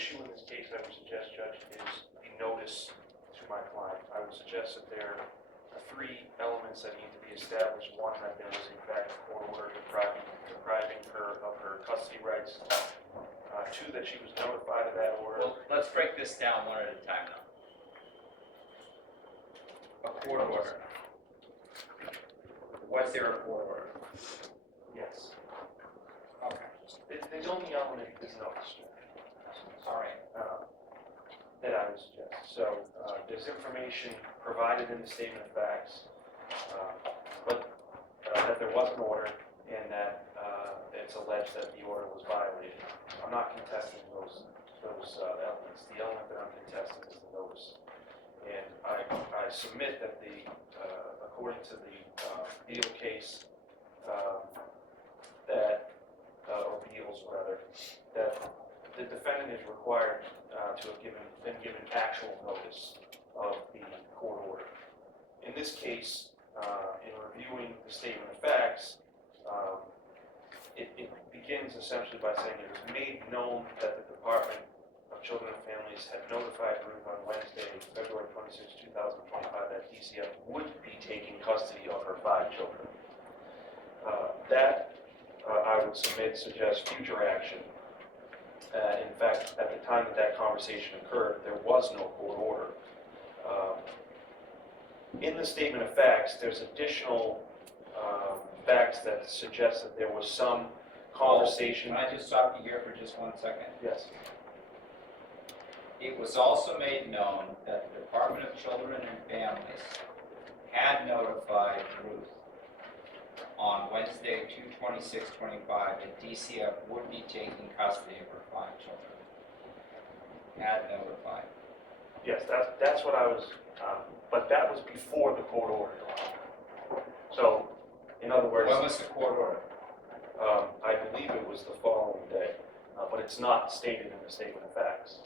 issue in this case, I would suggest, Judge, is the notice to my client. I would suggest that there are 3 elements that need to be established. One, that there was in fact a court order depriving her of her custody rights. 2, that she was notified of that order. Well, let's break this down one at a time now. A court order. Was there a court order? Yes. Okay. The only element is notice. All right. That I would suggest. So there's information provided in the statement of facts, but that there was an order and that it's alleged that the order was violated. I'm not contesting those elements. The element that I'm contesting is the notice. And I submit that according to the Beal case, or Beals rather, that the defendant is required to have been given actual notice of the court order. In this case, in reviewing the statement of facts, it begins essentially by saying it was made known that the Department of Children and Families had notified Ruth on Wednesday, February 26, 2025, that DCF would be taking custody of her 5 children. That, I would submit, suggests future action. In fact, at the time that conversation occurred, there was no court order. In the statement of facts, there's additional facts that suggest that there was some conversation. Can I just stop you here for just 1 second? Yes. It was also made known that the Department of Children and Families had notified Ruth on Wednesday, 2/26/25, that DCF would be taking custody of her 5 children. Had notified. Yes, that's what I was, but that was before the court order. So, in other words, When was the court order? I believe it was the following day, but it's not stated in the statement of facts.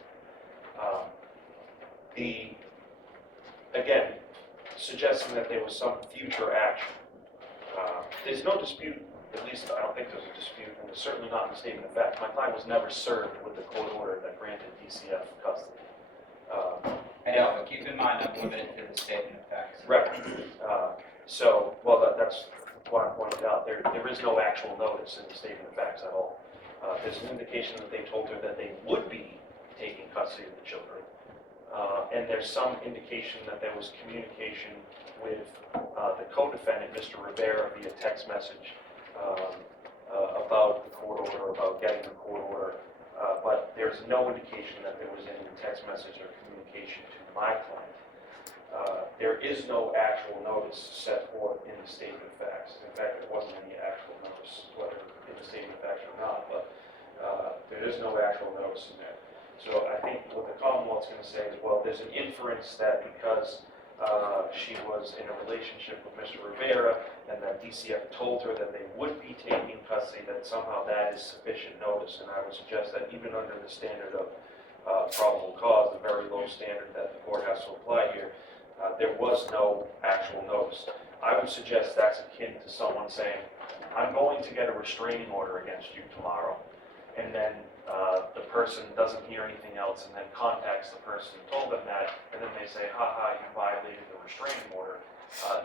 Again, suggesting that there was some future action. There's no dispute, at least I don't think there's a dispute, and it's certainly not in the statement of facts. My client was never served with the court order that granted DCF custody. I know, but keep in mind I'm limited to the statement of facts. Right. That's why I pointed out there is no actual notice in the statement of facts at all. There's an indication that they told her that they would be taking custody of the children, and there's some indication that there was communication with the co-defendant, Mr. Rivera, via text message about the court order, about getting the court order, but there's no indication that there was any text message or communication to my client. There is no actual notice set forth in the statement of facts. In fact, there wasn't any actual notice, whether in the statement of facts or not, but there is no actual notice in there. So I think what the Commonwealth's going to say is, well, there's an inference that because she was in a relationship with Mr. Rivera and that DCF told her that they would be taking custody, that somehow that is sufficient notice. And I would suggest that even under the standard of probable cause, the very low standard that the court has to apply here, there was no actual notice. I would suggest that's akin to someone saying, I'm going to get a restraining order against you tomorrow, and then the person doesn't hear anything else and then contacts the person who told them that, and then they say, haha, you violated the restraining order,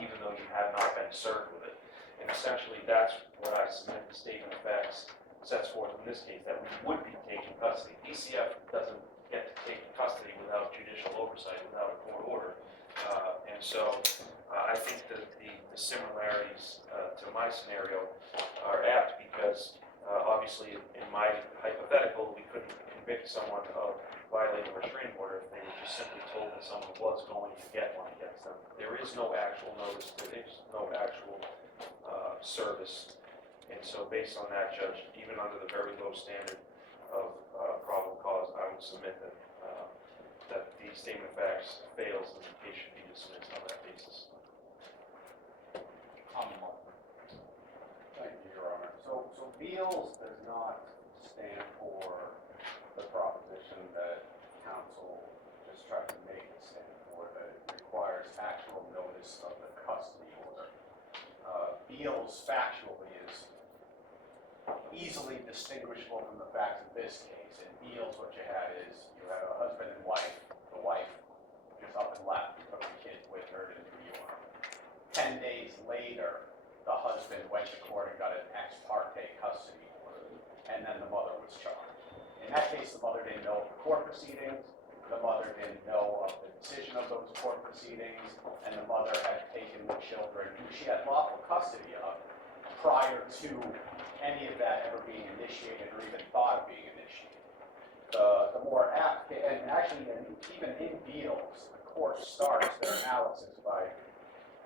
even though you have not been served with it. And essentially that's what I submit the statement of facts sets forth in this case, that we would be taking custody. DCF doesn't get to take custody without judicial oversight, without a court order. And so I think that the similarities to my scenario are apt because obviously in my hypothetical, we couldn't convict someone of violating a restraining order if they were just simply told that someone was going to get one against them. There is no actual notice, there is no actual service. And so based on that, Judge, even under the very low standard of probable cause, I would submit that that the statement of facts fails and the case should be dismissed on that basis. Thank you, Your Honor. So Beals does not stand for the proposition that counsel just tried to make it stand for, that it requires actual notice of the custody order. Beals factually is easily distinguishable from the facts of this case. Beals, what you had is, you had a husband and wife. The wife just up and left, took the kids with her to New York. 10 days later, the husband went to court and got an ex parte custody order, and then the mother was charged. In that case, the mother didn't know of the court proceedings, the mother didn't know of the decision of those court proceedings, and the mother had taken the children, who she had lawful custody of, prior to any of that ever being initiated or even thought of being initiated. The more apt, and actually even in Beals, the court starts their analysis by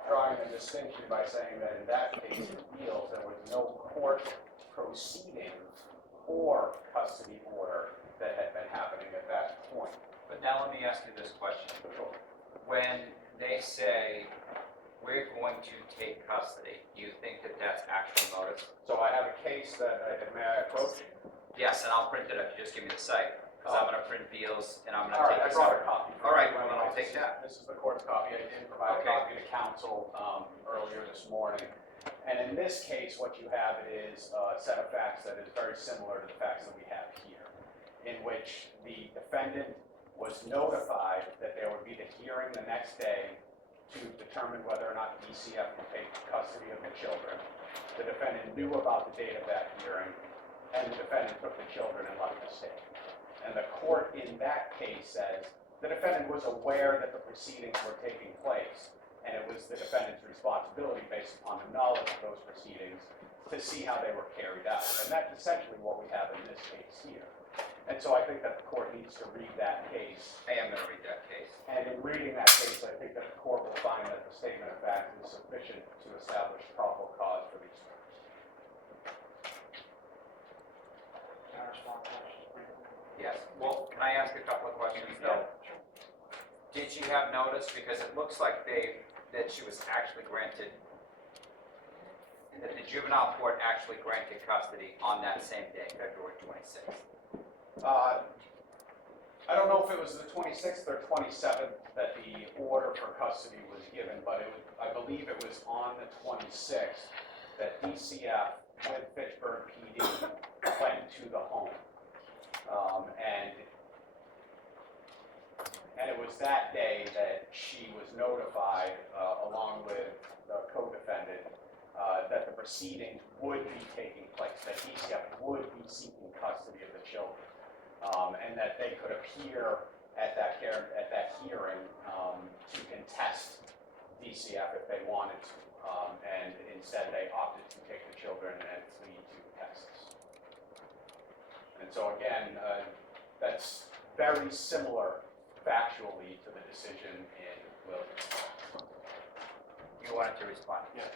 drawing a distinction by saying that in that case in Beals, there was no court proceeding or custody order that had been happening at that point. But now let me ask you this question. When they say, we're going to take custody, do you think that that's actual notice? So I have a case that, may I approach? Yes, and I'll print it if you just give me the site, because I'm gonna print Beals and I'm All gonna right, take I this brought out. a copy. All right, well, then I'll take that. This is the court's copy. I did provide a Okay. copy to counsel earlier this morning. And in this case, what you have is a set of facts that is very similar to the facts that we have here, in which the defendant was notified that there would be the hearing the next day to determine whether or not the DCF would take custody of the children. The defendant knew about the date of that hearing, and the defendant took the children and left the state. And the court in that case says the defendant was aware that the proceedings were taking place, and it was the defendant's responsibility, based upon the knowledge of those proceedings, to see how they were carried out. And that's essentially what we have in this case here. And so I think that the court needs to read that case. I am gonna read that case. And in reading that case, I think that the court will find that the statement of fact is sufficient to establish probable cause for these crimes. Can I respond to that briefly? Yes, well, can I ask a couple of questions though? Did you have notice, because it looks like that she was actually granted, that the juvenile court actually granted custody on that same day, February 26th? I don't know if it was the 26th or 27th that the order for custody was given, but I believe it was on the 26th that DCF with Fitchburg PD went to the home. And it was that day that she was notified, along with the co-defendant, that the proceedings would be taking place, that DCF would be seeking custody of the children. And that they could appear at that hearing to contest DCF if they wanted to. And instead, they opted to take the children and flee to Texas. And so again, that's very similar factually to the decision in Williams. You wanted to respond? Yeah.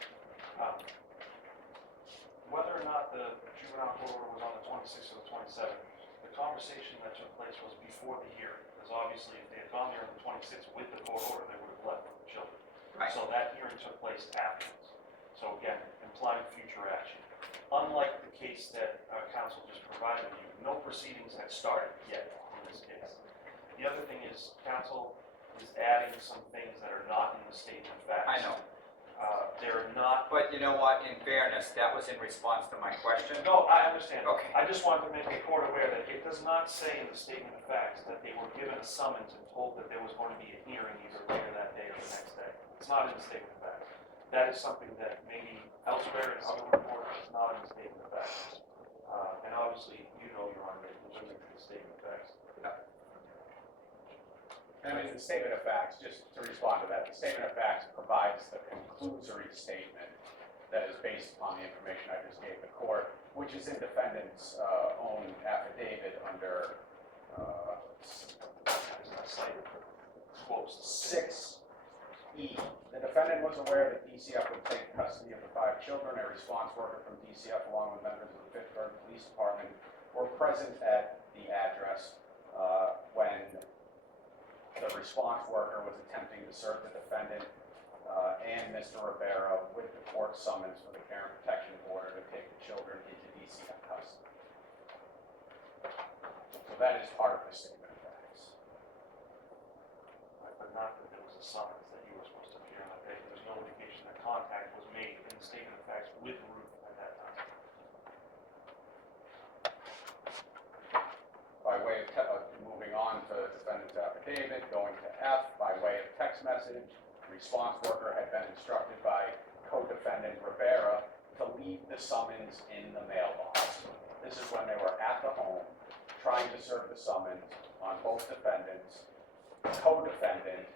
Whether or not the juvenile court order was on the 26th or the 27th, the conversation that took place was before the hearing. Because obviously, if they had gone there on the 26th with the court order, they would have left with the children. Right. So that hearing took place afterwards. So again, implying future action. Unlike the case that counsel just provided you, no proceedings had started yet in this case. The other thing is, counsel is adding some things that are not in the statement of facts. I know. They're not. But you know what, in fairness, that was in response to my question. No, I understand. Okay. I just wanted to make the court aware that it does not say in the statement of facts that they were given a summons and told that there was going to be a hearing either later that day or the next day. It's not in the statement of facts. That is something that maybe elsewhere in other reports is not in the statement of facts. And obviously, you know, Your Honor, it was in the statement of facts. I mean, the statement of facts, just to respond to that, the statement of facts provides the conclusory statement that is based upon the information I just gave the court, which is in defendant's own affidavit under Quotes. 6E. The defendant was aware that DCF would take custody of the 5 children. A response worker from DCF, along with members of the Fitchburg Police Department, were present at the address when the response worker was attempting to serve the defendant and Mr. Rivera with the court summons for the parent protection order to take the children into DCF custody. So that is part of the statement of facts. But not that there was a summons that you were supposed to appear on that day. There's no indication that contact was made in the statement of facts with Ruth at that time. By way message. The response worker had been instructed by co-defendant Rivera to leave the summons in the mailbox. This is when they were at the home trying to serve the summons on both defendants. Co-defendant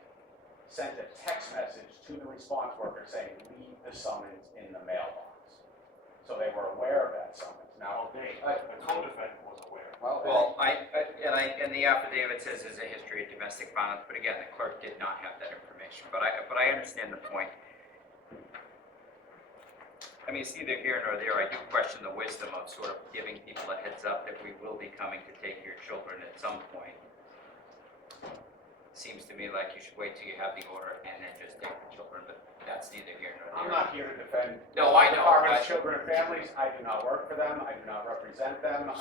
sent a text message to the response worker saying, leave the summons in the mailbox. So they were aware of that summons. Now, The co-defendant was aware. Well, and the affidavit says there's a history of domestic violence, but again, the clerk did not have that information. But I understand the point. I mean, it's neither here nor there. I do question the wisdom of sort of giving people a heads up that we will be coming to take your children at some point. Seems to me like you should wait till you have the order and then just take the children, but that's neither here nor there. I'm not here to defend No, I know. Department of Children and Families. I do not work for them. I do not represent them.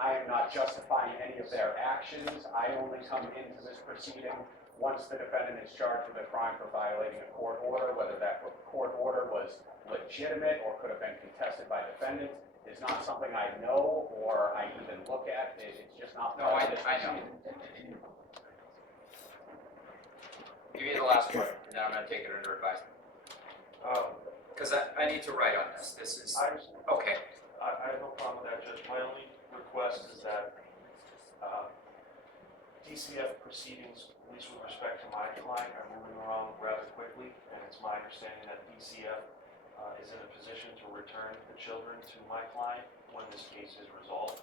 I am not justifying any of their actions. I only come into this proceeding once the defendant is charged with a crime for violating a court order. Whether that court order was legitimate or could have been contested by defendants is not something I know or I even look at. It's just not. No, I know. Give you the last word, and then I'm going to take it under advisement. Because I need to write on this. This is okay. I have no problem with that, Judge. My only request is that DCF proceedings, at least with respect to my client, are moving along rather quickly, and it's my understanding that DCF is in a position to return the children to my client when this case is resolved.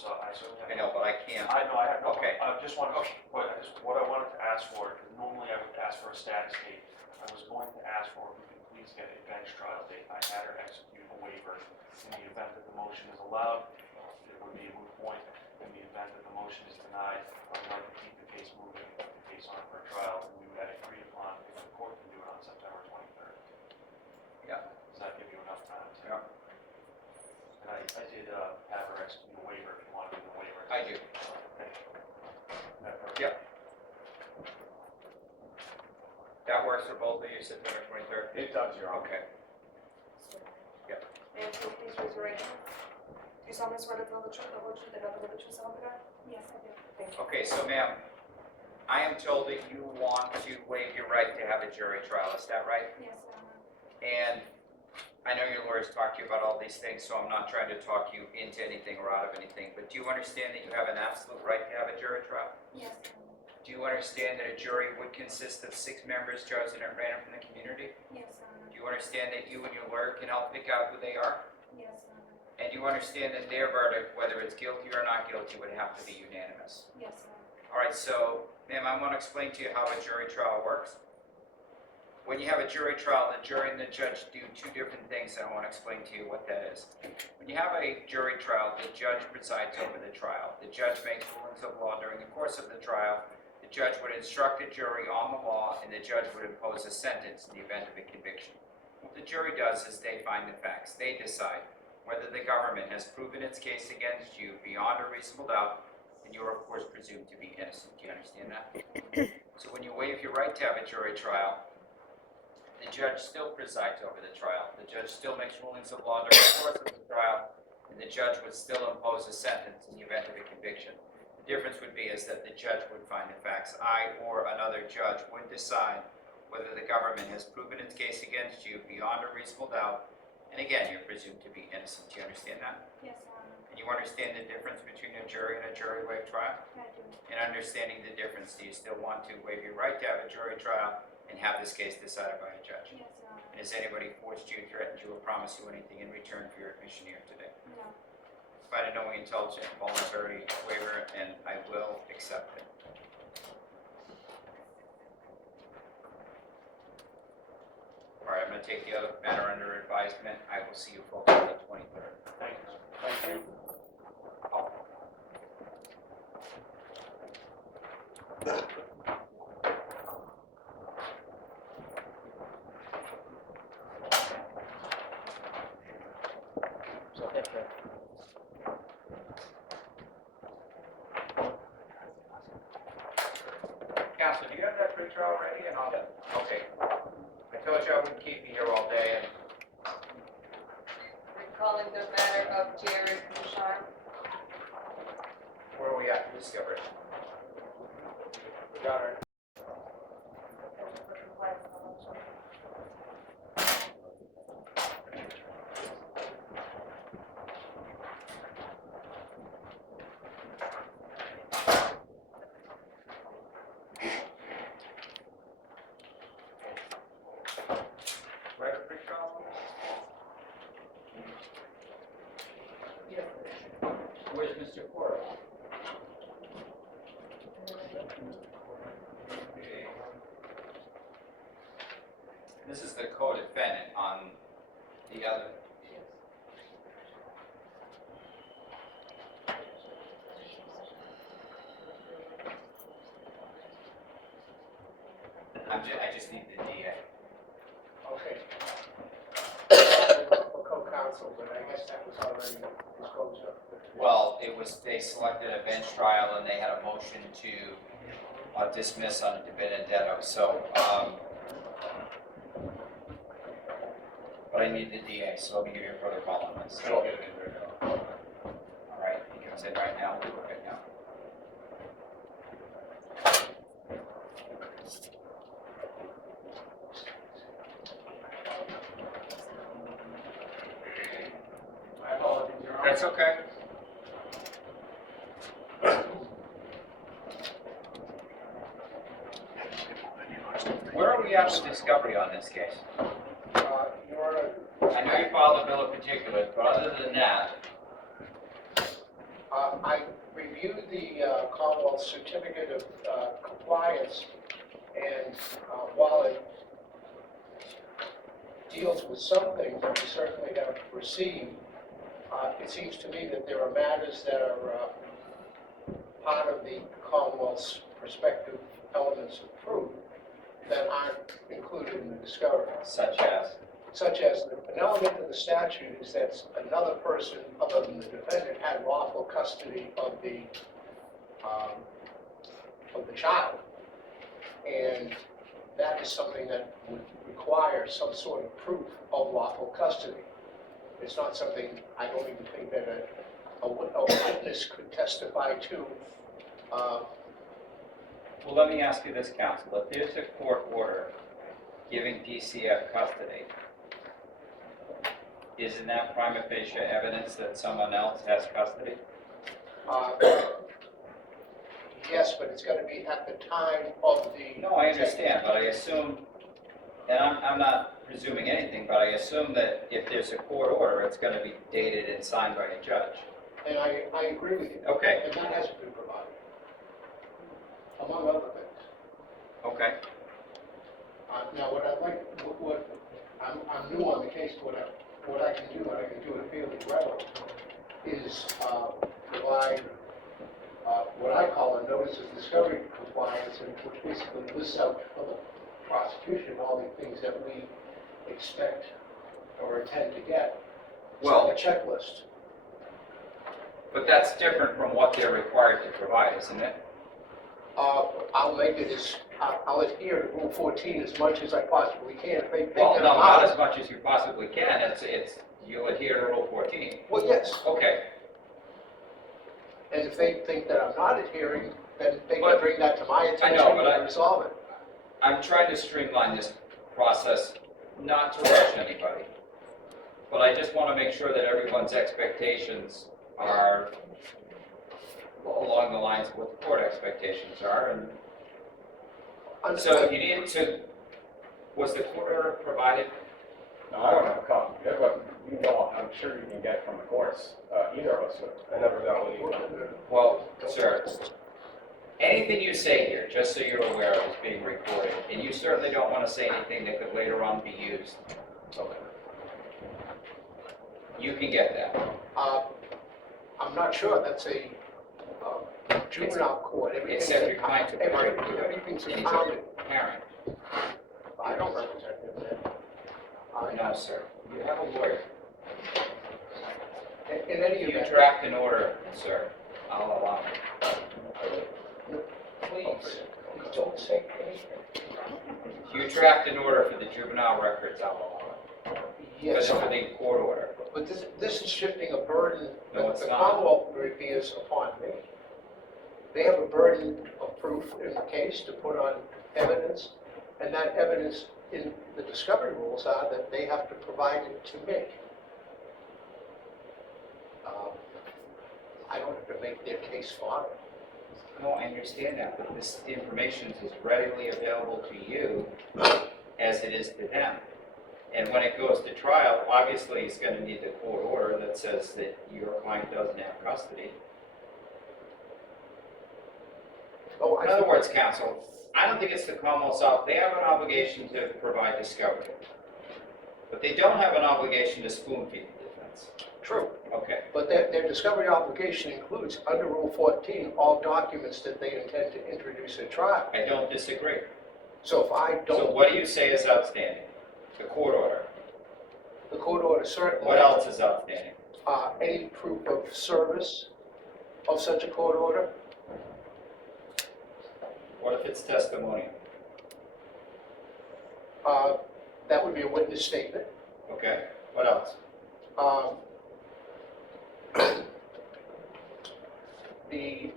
So I certainly have. I know, but I can't. I know, I have no. Okay. I just wanted, what I wanted to ask for, because normally I would ask for a status date. I was going to ask for if we could please get a bench trial date. I had her execute a waiver in the event that the motion is allowed. It would be a moot point. In the event that the motion is denied, I would like to keep the case moving, put the case on for trial, and we would have agreed upon if the court can do it on September 23rd. Yeah. Does that give you enough time? Yeah. And I did have her execute a waiver if you want to do the waiver. I do. Thank you. Yep. That works for both of you, September 23rd? It does, Your Honor. Okay. Yep. Ma'am, can you please raise your right hand? Do you solemnly swear to tell the truth, the whole truth, and nothing but the truth, so help you God? Yes, I do. Thank you. Okay, so ma'am, I am told that you want to waive your right to have a jury trial, is that right? Yes, Your Honor. And I know your lawyers talk to you about all these things, so I'm not trying to talk you into anything or out of anything, but do you understand that you have an absolute right to have a jury trial? Yes, Your Honor. Do you understand that a jury would consist of 6 members chosen at random from the community? Yes, Your Honor. Do you understand that you and your lawyer can help pick out who they are? Yes, Your Honor. And you understand that their verdict, whether it's guilty or not guilty, would have to be unanimous? Yes, Your Honor. All right, so, ma'am, I want to explain to you how a jury trial works. When you have a jury trial, the jury and the judge do 2 different things, and I want to explain to you what that is. When you have a jury trial, the judge presides over the trial. The judge makes rulings of law during the course of the trial. The judge would instruct the jury on the law, and the judge would impose a sentence in the event of a conviction. What the jury does is they find the facts. They decide whether the government has proven its case against you beyond a reasonable doubt, and you are, of course, presumed to be innocent. Do you understand that? So when you waive your right to have a jury trial, the judge still presides over the trial. The judge still makes rulings of law during the course of the trial, and the judge would still impose a sentence in the event of a conviction. The difference would be is that the judge would find the facts. I or another judge would decide whether the government has proven its case against you beyond a reasonable doubt, and again, you're presumed to be innocent. Do you understand that? Yes, Your Honor. And you understand the difference between a jury and a jury waived trial? I do. In understanding the difference, do you still want to waive your right to have a jury trial and have this case decided by a judge? Yes, Your Honor. And has anybody forced you, threatened you, or promised you anything in return for your admission here today? No. Provide a knowing, intelligent, voluntary waiver, and I will accept it. All right, I'm going to take the other matter under advisement. I will see you folks on the 23rd. Thank you. Thank you. Counsel, do you have that pre-trial ready? And I'll, okay. I told you I wouldn't keep you here all day, and Recalling the matter of Jared Bouchard. where are we at to discover it? Got her. Mr. Porter. This is the co-defendant on the other. I just need the DA. Okay. For co-counsel, but I guess that was already disclosed of. Well, they selected a bench trial and they had a motion to dismiss on de benedetto, so, but I need the DA, so let me give you a further call on this. I'll get it in there now. All right, he comes in right now, we'll look at now. My apologies, Your Honor. That's okay. Where are we at with discovery on this case? Your Honor, I know you filed a bill of particulars, but other than that, I reviewed the Commonwealth Certificate of Compliance, and while it deals with some things that we certainly have received, it seems to me that there are matters that are part of the Commonwealth's respective elements of proof that aren't included in the discovery. such as, An element of the statute is that another person other than the defendant had lawful custody of the child. And that is something that would require some sort of proof of lawful custody. It's not something, I don't even think that a witness could testify to. well, let me ask you this, counsel. If there's a court order giving DCF custody, isn't that prima facie evidence that someone else has custody? Yes, but it's got to be at the time of the... No, I understand, but I assume, and I'm not presuming anything, but I assume that if there's a court order, it's going to be dated and signed by a judge. And I agree with you. Okay, And that hasn't been provided, among other things. okay. Now, what I'd like, I'm new on the case, what I can do, and I can do it fairly readily, is provide what I call a notice of discovery compliance, and which basically lists out for the prosecution all the things that we expect or intend to get. Well- It's like a checklist. But that's different from what they're required to provide, isn't it? I'll make it as, I'll adhere to Rule 14 as much as I possibly can. If they think Well, that no, I'm not out- as much as you possibly can. It's, you'll adhere to Rule 14. Well, yes. Okay, And if they think that I'm not adhering, then they But- can bring that to my attention know, but and resolve it. I'm trying to streamline this process, not to rush anybody. But I just want to make sure that everyone's expectations are along the lines of what the court expectations are. And so you need to, was the court order provided? No, I don't have a copy of it, but you know, I'm sure you can get from the courts, either of us would. I never got one either. Well, sir, anything you say here, just so you're aware of, is being recorded. And you certainly don't want to say anything that could later on be used. Okay. You can get that. I'm not sure, that's a juvenile court. It says your client's a party to it. Everything's And he's impounded. a parent. I don't represent him then. No, sir. You have a lawyer. In any If you event, draft an order, sir, I'll allow it. Please. don't say anything. If you draft an order for the juvenile records, I'll allow it. Yes, For the court order. but this is shifting a burden No, that it's the not. Commonwealth bears upon me. They have a burden of proof in the case to put on evidence, and that evidence in the discovery rules are that they have to provide it to me. I don't have to make their case for them. No, I understand that, but this information is as readily available to you as it is to them. And when it goes to trial, obviously he's going to need the court order that says that your client doesn't have custody. Oh, I In other think- words, counsel, I don't think it's the Commonwealth's they have an obligation to provide discovery. But they don't have an obligation to spoon feed the defense. True, Okay, but their discovery obligation includes, under Rule 14, all documents that they intend to introduce at trial. I don't disagree. So if I So don't, what do you say is outstanding? The court order. the court order certainly. What else is outstanding? Any proof of service of such a court order? What if it's testimonial? That would be a witness statement. Okay, what else? Um, The,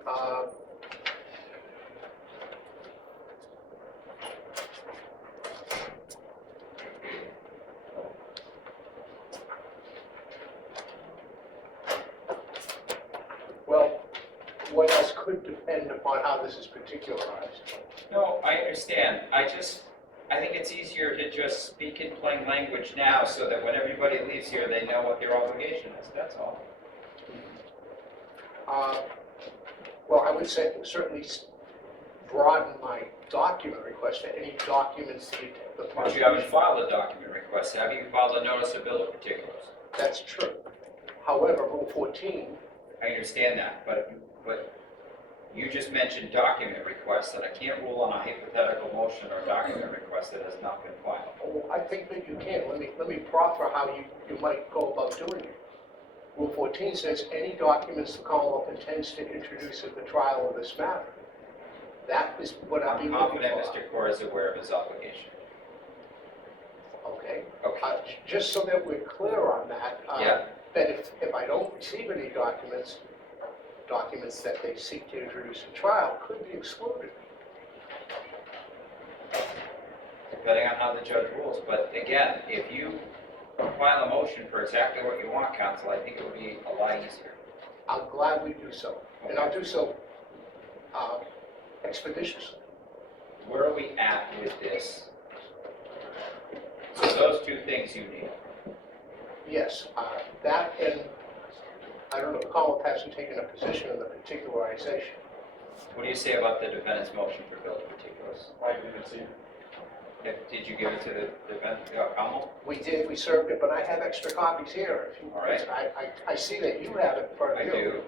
well, what else could depend upon how this is particularized. No, I understand. I think it's easier to just speak in plain language now so that when everybody leaves here, they know what their obligation is, that's all. Well, I would say certainly broaden my document request to any documents the But you prosecution. haven't filed a document request, have you? Filed a notice of bill of particulars? That's true. However, Rule 14, I understand that, but you just mentioned document requests, and I can't rule on a hypothetical motion or document request that has not been filed. oh, I think that you can. Let me proffer how you might go about doing it. Rule 14 says any documents the Commonwealth intends to introduce at the trial of this matter. That is what I'll be I'm looking confident for. Mr. Corr is aware of his obligation. Okay? Okay, Just so that we're clear on that. Yeah. That if I don't receive any documents that they seek to introduce at trial could be excluded. depending on how the judge rules, but again, if you file a motion for exactly what you want, counsel, I think it would be a lot easier. I'll gladly do so, and I'll do so expeditiously. Where are we at with this? So those two things you need. Yes, that and, I don't know, the Commonwealth hasn't taken a position in the particularization. What do you say about the defendant's motion for bill of particulars? I didn't see it. Did you give it to the defendant, Commonwealth? We served it, but I have extra copies here. If you- All right. I see that you have it in front I of you. do,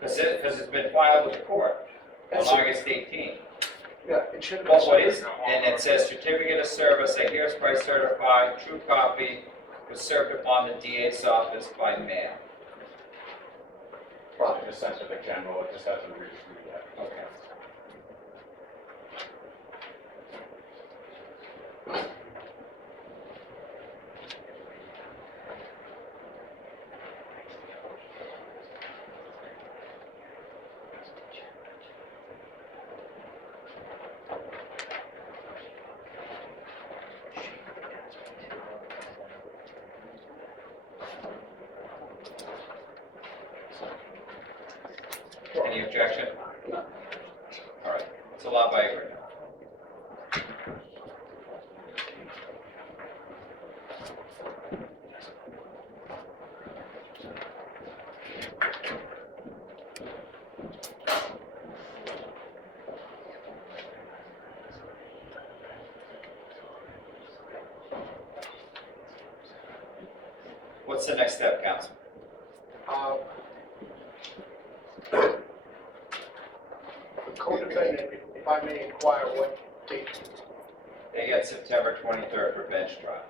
because it's been filed with the court on That's- August 18th. Yeah, it should have. Well, what is, and it says certificate of service, I hereby certify, true copy was served upon the DA's office by mail. Probably just sent to the general, it just hasn't reached me yet. Okay. Any objection? All right, it's allowed by agreement. What's the next step, counsel? The co-defendant, if I may inquire what date, They get September 23rd for bench trial.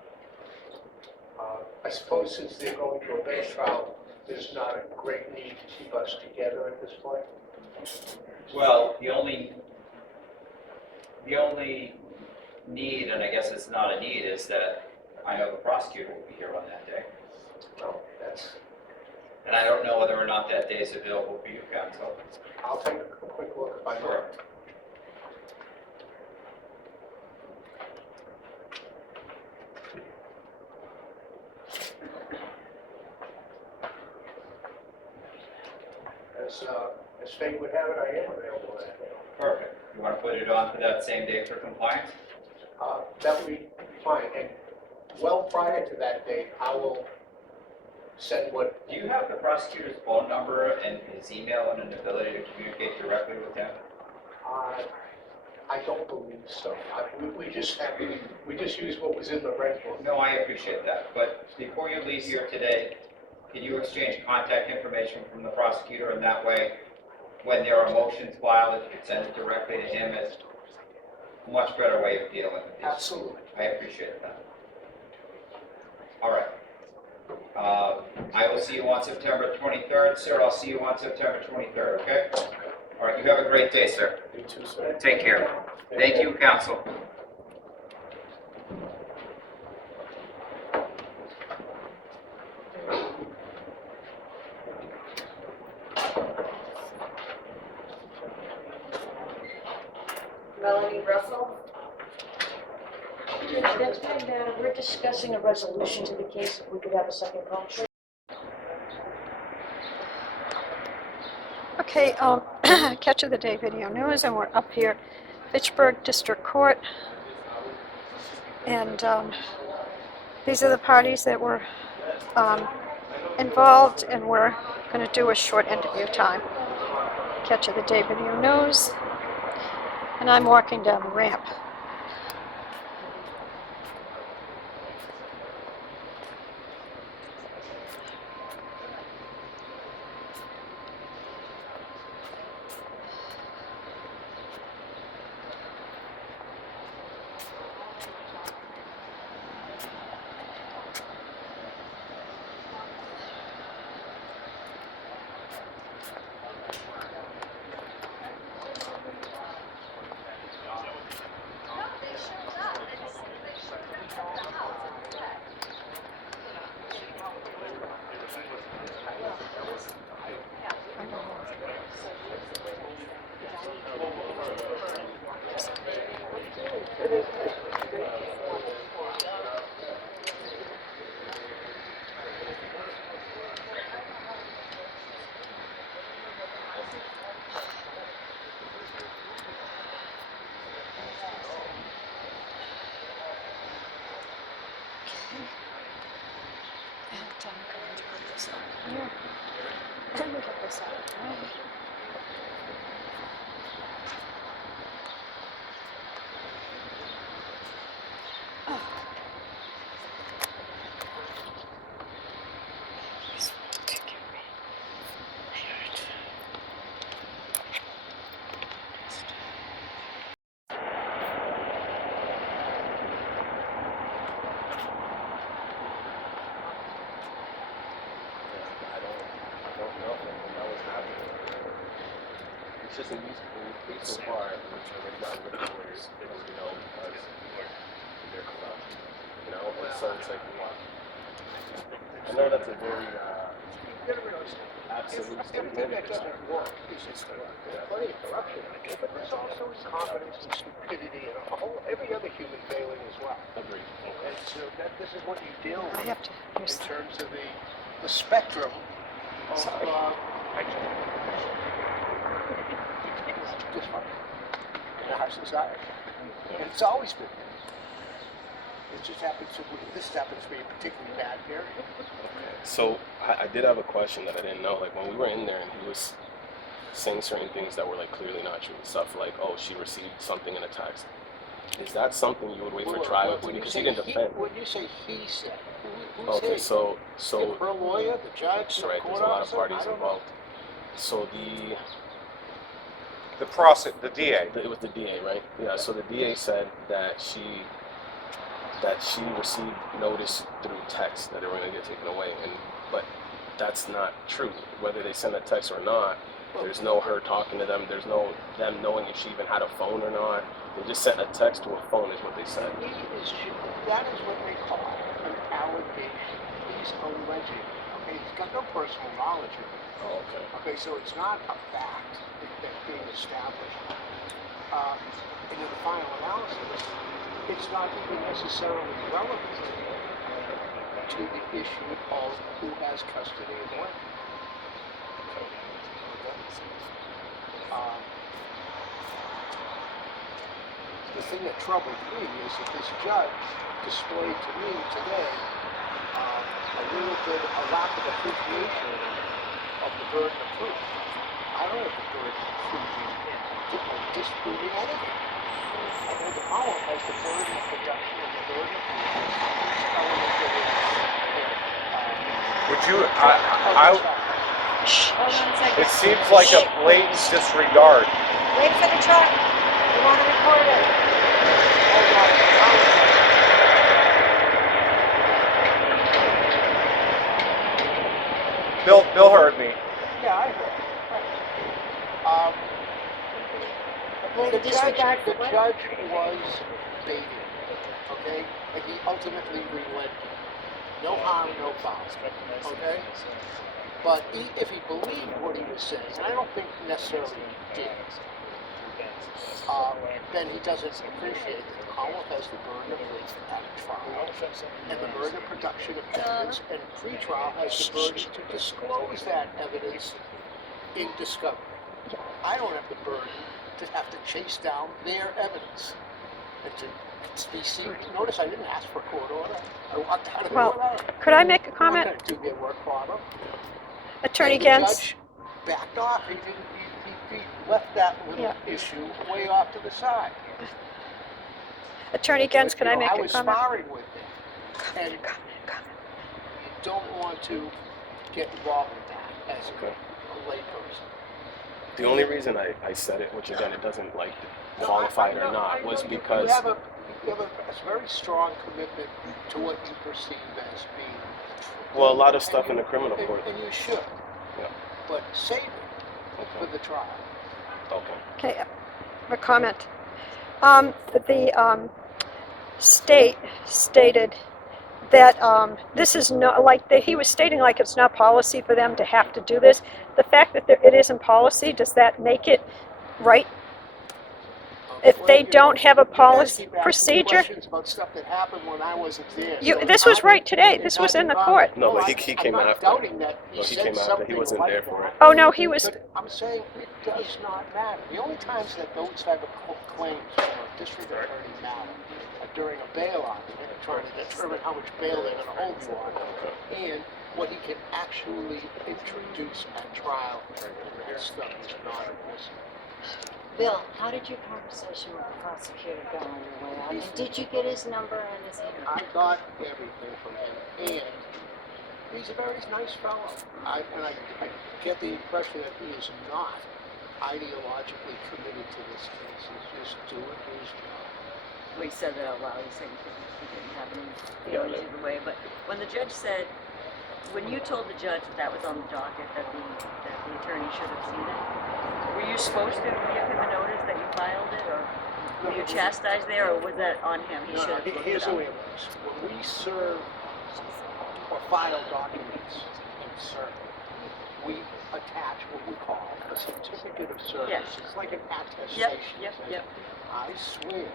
I suppose since they're going to a bench trial, there's not a great need to keep us together at this point. Well, the only need, and I guess it's not a need, is that I know the prosecutor will be here on that day. Well, that's, And I don't know whether or not that day is available for you, counsel. I'll take a quick look if I may. Sure. As fate would have it, I am available that day. Perfect. You want to put it on for that same day for compliance? That would be fine, and well prior to that date, I will send what, Do you have the prosecutor's phone number and his email and an ability to communicate directly with him? I don't believe so. We just used what was in the red book. No, I appreciate that, but before you leave here today, can you exchange contact information from the prosecutor, and that way, when there are motions filed, if you could send it directly to him, it's a much better way of dealing with this. Absolutely. I appreciate that. All right. I will see you on September 23rd, sir. I'll see you on September 23rd, okay? All right, you have a great day, sir. You too, sir. Take care. Thank you, counsel. Melanie Russell? That's my matter. We're discussing a resolution to the case. If we could have a second call, please. Okay, Catch of the Day Video News, and we're up here, Fitchburg District Court. And these are the parties that were involved, and we're going to do a short interview time. Catch of the Day Video News, and I'm walking down the ramp. It's just a music so far, which already got rid of lawyers, because they're corrupt, and so it's like, I know that's a very, absolute statement. Everything that doesn't work is incorrect. There's plenty of corruption, but there's also incompetence and stupidity and every other human failing as well. Agreed. And so this is what you deal I with have to in use terms of the spectrum of Sorry. dysfunction in our society. And it's always been there. It just happens to be a particularly bad period. So I did have a question that I didn't know. Like when we were in there and he was saying certain things that were like clearly not true, stuff like, oh, she received something in a text. Is that something you would wait for trial to, because he didn't defend? When you say he said, who's Okay, he? so Her lawyer, the judge, the right, court there's a lot of officer? parties I don't know. involved. So The DA. it was the DA, right? Yeah. So the DA said that she received notice through text that they were going to get taken away, but that's not true. Whether they send a text or not, there's no her talking to them. There's no them knowing if she even had a phone or not. They just sent a text to a phone, is what they said. That is what they call an allegation. He's alleging. Okay, he's got no personal knowledge of it. Oh, okay. Okay, so it's not a fact that's being established. And in the final analysis, it's not even necessarily relevant to the issue of who has custody and when. The thing that troubled me is that this judge displayed to me today a lack of appreciation of the burden of proof. I don't have the burden of proving disproving anything. I think the Commonwealth has the burden of production and the burden of proof. Each element of Would you, Shh. Hold on a second. it seems like a blatant disregard. Wait for the truck. We want to record it. Bill heard me. Yeah, I agree. The disregard for The what? judge was baiting, okay? And he ultimately relented. No harm, no foul, okay? But if he believed what he was saying, and I don't think necessarily he did, then he doesn't appreciate that the Commonwealth has the burden of proof at a trial, and the burden of production of evidence, and pre-trial has the burden to disclose that evidence in discovery. I don't have the burden to have to chase down their evidence and to be seen. Notice I didn't ask for a court order. I walked out of the Well, court order. Could I make a I'm comment? not going to do their work for them. Attorney And Gens? The judge backed off. He left that little Yeah. issue way off to the side. Attorney Gens, can I make I a was comment? sparring with them, and you don't want to get involved in that as a layperson. The only reason I said it, which again, it doesn't like No, qualify it I or know not, was you because have a very strong commitment to what you perceive as being true. well, a lot of stuff in the criminal And- court. And you should. Yeah. But save it for the trial. Okay. Okay, a comment. The state stated that this is not, he was stating like it's not policy for them to have to do this. The fact that it isn't policy, does that make it right? If Well, they you know, don't have a you guys policy keep asking me procedure? questions about stuff that happened when I wasn't there. So This was right today. it's This was not in the even court. No, but I- he came I'm not after. doubting that No, he said came after. He something wasn't like there for that. it. Oh, no, he was, But I'm saying it does not matter. The only times that those type of claims for disregard matter are during a bail argument, trying to determine how much bail they're gonna hold you on, and what he can actually introduce at trial, and that stuff is not admissible. Bill, how did your conversation with the prosecutor go on your way out? And did you get his number and his email? I got everything from him, and he's a very nice fellow. I get the impression that he is not ideologically committed to this case. He's just doing his job. Well, he said that out loud. He said he didn't have any feelings either way. But when the judge said, when you told the judge that was on the docket, that the attorney should have seen it, were you supposed to give him a notice that you filed it, or were you chastised there, or was that on him? He should have looked Here's it the up. way it works. When we serve or file documents in CERN, we attach what we call a certificate of service. Yes. It's like an attestation. Yep. I swear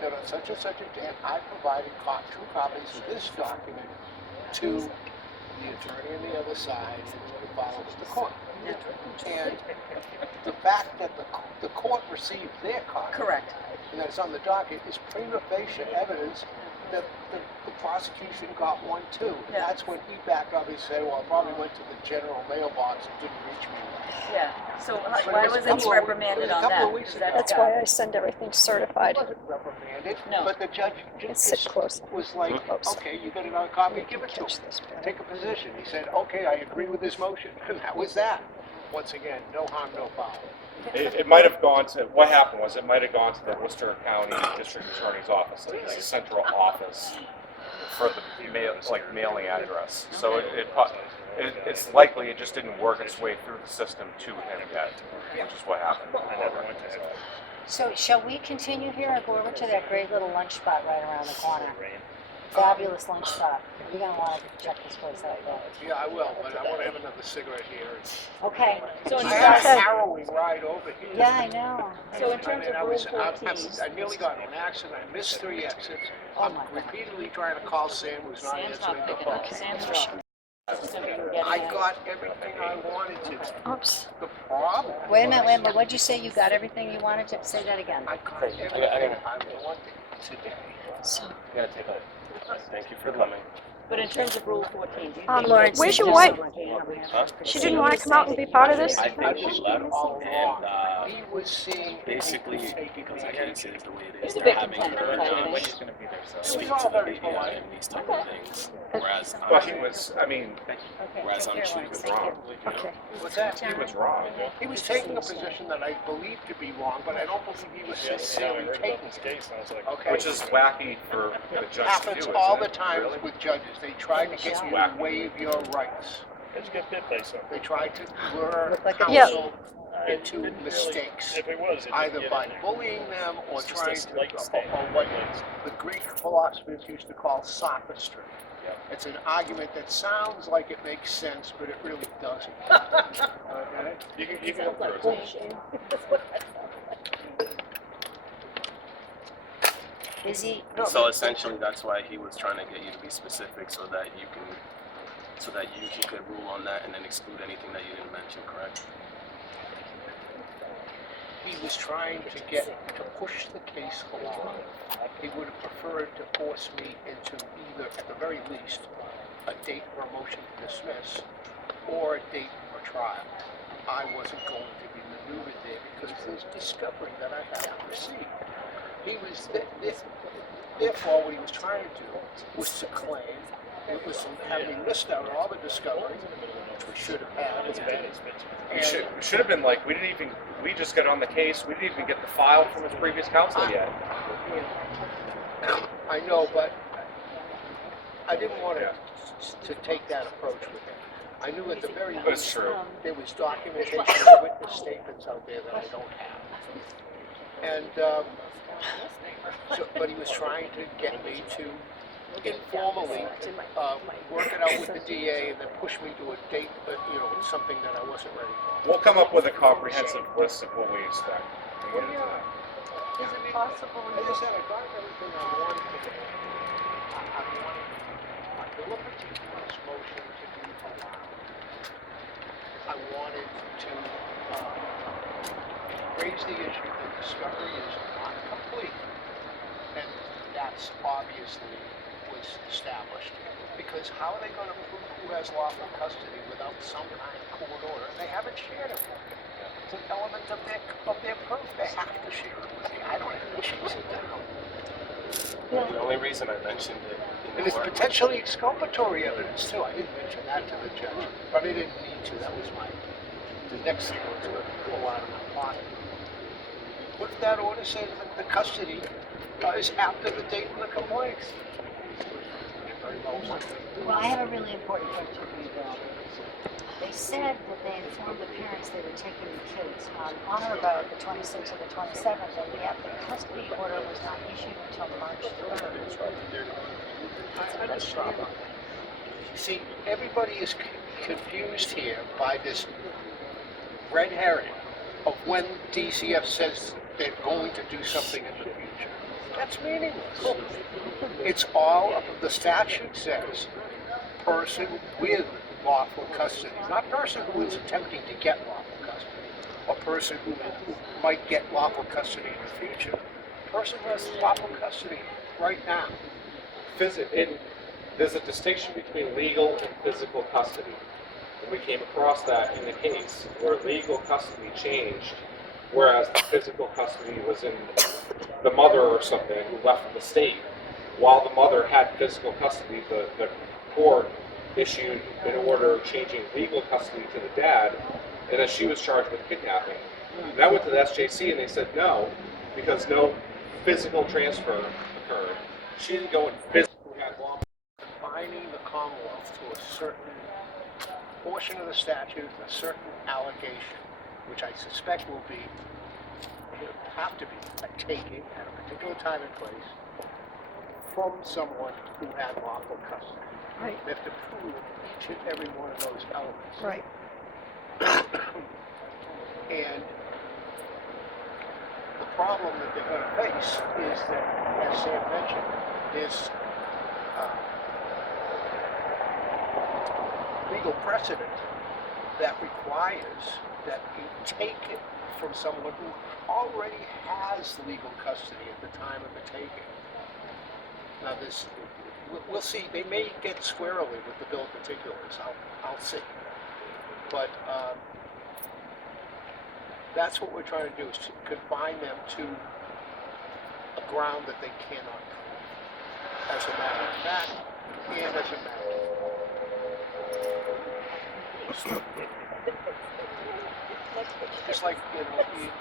that on such and such a date, I provided two copies of this document to the attorney on the other side and file with the court. And the fact that the court received their copy Correct. and that it's on the docket is prima facie evidence that the prosecution got one too. And Yeah. that's when he backed up and said, well, it probably went to the general mailbox and didn't reach me. Yeah. So But why it was a wasn't he couple of- reprimanded it was a on couple that? of weeks Because ago. that's why I send everything certified. He wasn't reprimanded, No. but the judge Sit just close. was like, Oops. okay, you got another copy, give it to Catch him. this better. Take a position. He said, okay, I agree with this motion. And that was that. Once again, no harm, no foul. It might have gone to, what happened was, it might have gone to the Worcester County District Attorney's Office. It's a central office for the mailing address. So it's likely it just didn't work its way through the system to him yet, which is what happened. So shall we continue here or go over to that great little lunch spot right around the corner? Fabulous lunch spot. You're gonna wanna check this place out, though. Yeah, I will, but I want to have another cigarette here. Okay. So in I had regards, a harrowing ride over here. Yeah, I know. So in terms of Rule 14. I nearly got in an accident. I missed 3 exits. Oh I'm my God. repeatedly trying to call Sam, who's not Sam's answering not the picking phone. up. Sam's not. I got everything I wanted to. Oops. The problem. Wait a minute, what'd you say? You got everything you wanted to? Say that again. I got everything I wanted today. So, I gotta take a. Thank you for coming. But in terms of Rule 14, do you Um, think? Lawrence, where's thank your you wife? so much. You have a- Huh? She didn't want to come out and be part of this? I think she left, all and along. He was seeing. basically, taking because I can't say it the way it is, It's a they're bit having her contentious, I not think. gonna be there, so. speak all to the very media polite. and these type of things. Whereas But he I'm, was, I mean, Okay, whereas take I'm care, sure Lawrence, he thank you. Okay. What's that? he was wrong. He was taking a position that I believe to be wrong, but I don't believe he was sincerely taking it. Okay? Which is wacky for the judge to do, Happens isn't all it? the time Really? with judges. They try to get you to waive your rights. It's a good bit by something. They try to lure Look like a counsel It into didn't mistakes, If it was, it either didn't by get in there. bullying them or It's just a trying to, slight stain. or what the Greek philosophers used to call sophistry. Yep. It's an argument that sounds like it makes sense, but it really doesn't. Okay? You can look through it. Busy, so essentially that's why he was trying to get you to be specific so that you could rule on that and then exclude anything that you didn't mention, correct? He was trying to push the case along. He would have preferred to force me into either, at the very least, a date for a motion to dismiss or a date for trial. I wasn't going to be maneuvered there because there's discovery that I had to receive. He was, therefore, what he was trying to do was to claim, it was to have me missed out on all the discovery, which we should have had. We should have been like, we just got on the case, we didn't even get the file from his previous counsel yet. I know, but I didn't want to take that approach with him. I knew at the very But it's least true. there was documentation of witness statements out there that I don't have. And, but he was trying to get me to informally work it out with the DA and then push me to a date, something that I wasn't ready for. We'll come up with a comprehensive list of what we expect. Well, yeah. Is it possible? As I said, I got everything I wanted today. I wanted my deliberative motion to be allowed. I wanted to raise the issue that discovery is not complete. And that's obviously was established. Because how are they going to prove who has lawful custody without some kind of court order? They haven't shared it with me. It's an element of their proof. They have to share it with me. I don't have to chase it down. The only reason I mentioned it in And the it's potentially exculpatory evidence too. I didn't mention that to the judge, but I didn't need to. That was the next thing I was going to pull out of my pocket. What did that order say that the custody is after the date of the complaint? Very well done. well, I have a really important question for you, Bill. They said that they informed the parents they were taking the kids on or about the 26th or the 27th, and yet the custody order was not issued until March 3rd. I understand. See, everybody is confused here by this red herring of when DCF says they're going to do something in the future. That's meaningless. It's all, the statute says, person with lawful custody, not person who is attempting to get lawful custody, or person who might get lawful custody in the future. Person who has lawful custody right now. There's a distinction between legal and physical custody. And we came across that in the case where legal custody changed, whereas the physical custody was in the mother or something who left the state. While the mother had physical custody, the court issued an order changing legal custody to the dad, and then she was charged with kidnapping. And I went to the SJC and they said no, because no physical transfer occurred. She didn't go and physically have law. Confining the Commonwealth to a certain portion of the statute, a certain allegation, which I suspect will be, have to be a taking at a particular time and place from someone who had lawful custody. Right. They have to prove each and every one of those elements. Right. And the problem that they're going to face is that, as Sam mentioned, there's legal precedent that requires that you take it from someone who already has legal custody at the time of the taking. Now this, we'll see, they may get squarely with the bill of particulars, I'll see. But, that's what we're trying to do, is to confine them to a ground that they cannot prove, as a matter of fact, and as a matter of just like,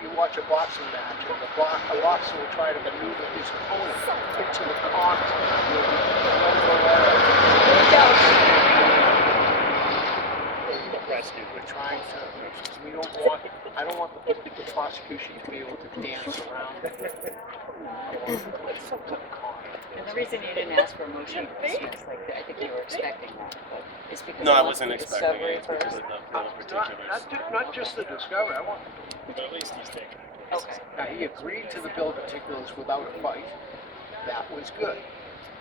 you watch a boxing match, and a boxer will try to maneuver his opponent into the corner. We're trying to, I don't want the prosecution to be able to dance around it. And the reason you didn't ask for a motion to dismiss, like, I think you were expecting that, but it's because No, you I want wasn't the expecting discovery it because first? of the bill of particulars. Not just the discovery, I want, At least he's taking it. Okay. now, he agreed to the bill of particulars without a fight. That was good.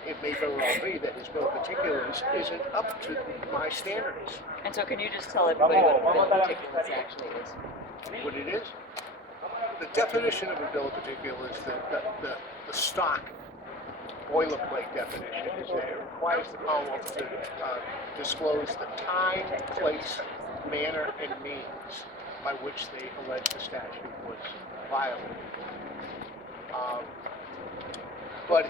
It may very well be that his bill of particulars isn't up to my standards. And so can you just tell everybody what the bill of particulars actually is? What it is? The definition of a bill of particulars, the stock boilerplate definition is that it requires the Commonwealth to disclose the time, place, manner, and means by which they allege the statute was violated. But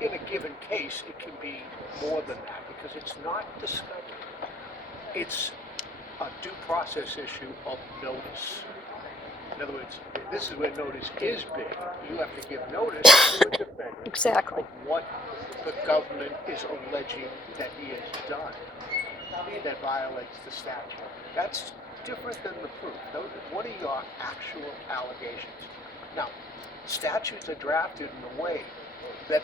in a given case, it can be more than that because it's not discovery. It's a due process issue of notice. In other words, this is where notice is big. You have to give notice to a defendant Exactly. of what the government is alleging that he has done that violates the statute. That's different than the proof. What are your actual allegations? Now, statutes are drafted in a way that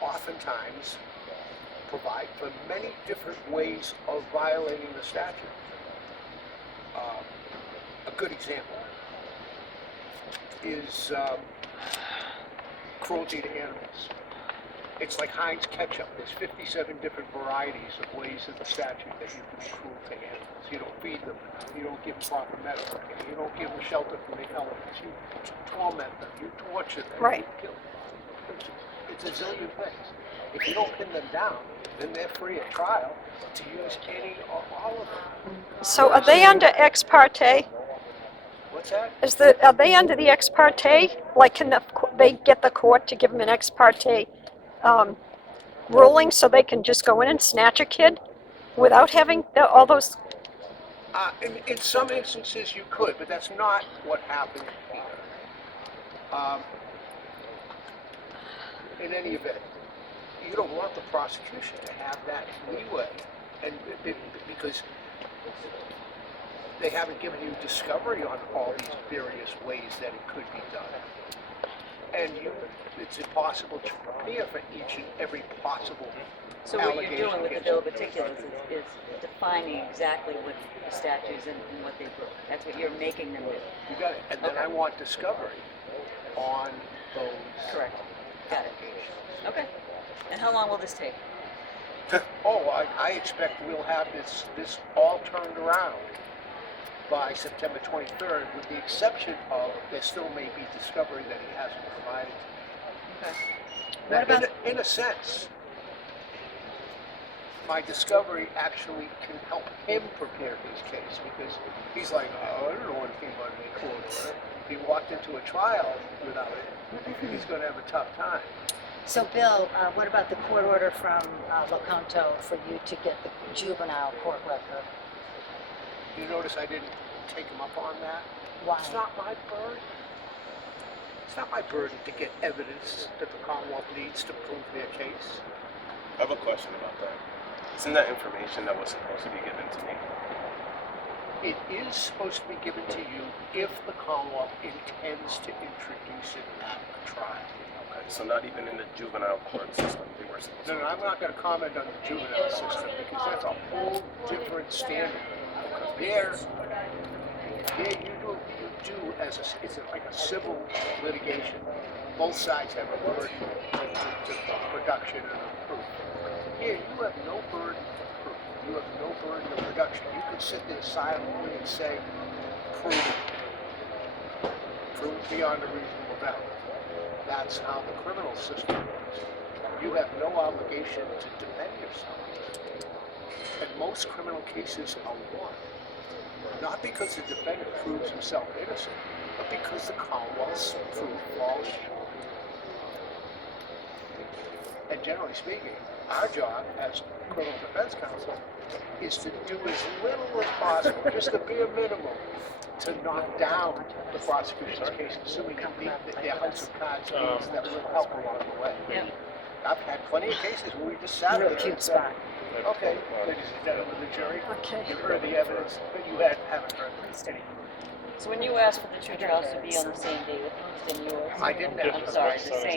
oftentimes provide for many different ways of violating the statute. A good example is cruelty to animals. It's like Heinz ketchup. There's 57 different varieties of ways in the statute that you can be cruel to animals. You don't feed them. You don't give them proper medical care. You don't give them shelter from the elements. You torment them. You torture them. Right. You kill them. It's a zillion things. If you don't pin them down, then they're free at trial to use any or all of them. So are they under ex parte? What's that? Are they under the ex parte? Like, can they get the court to give them an ex parte ruling so they can just go in and snatch a kid without having all those? In some instances you could, but that's not what happened here. In any event, you don't want the prosecution to have that leeway, and because they haven't given you discovery on all these various ways that it could be done. And it's impossible to prepare for each and every possible So what you're allegation doing with the against bill of you. particulars is defining exactly what the statutes and what they broke. That's what you're making them do. You got it. And then I want discovery on those Correct. Got it. allegations. Okay. And how long will this take? I expect we'll have this all turned around by September 23rd, with the exception of there still may be discovery that he hasn't provided. Okay. Now, What about- in a sense, my discovery actually can help him prepare his case, because he's like, oh, I don't know anything about any court order. If he walked into a trial without it, he's going to have a tough time. So Bill, what about the court order from Loconto for you to get the juvenile court record? You notice I didn't take him up on that? Why? It's not my burden. It's not my burden to get evidence that the Commonwealth needs to prove their case. I have a question about that. Isn't that information that was supposed to be given to me? It is supposed to be given to you if the Commonwealth intends to introduce it at a trial. Okay, so not even in the juvenile court system they were supposed No, to. I'm not going to comment on the juvenile system because that's a whole different standard. There you do as it's like a civil litigation. Both sides have a burden to production and proof. Here, you have no burden of proof. You have no burden of production. You can sit there silently and say, prove beyond a reasonable doubt. That's how the criminal system works. You have no obligation to defend yourself. And most criminal cases are won, not because the defendant proves himself innocent, but because the Commonwealth's proved false. And generally speaking, our job as criminal defense counsel is to do as little as possible, just the bare minimum, to knock down the prosecution's case, assuming that the house of cards means that will help along the way. Yep. I've had plenty of cases where we just sat there and said, okay, ladies and gentlemen, the jury, Okay. you've heard the evidence, but you haven't heard any. So when you asked for the two trials to be on the same day with Ruth and yours, I didn't I'm ask for sorry, that. the same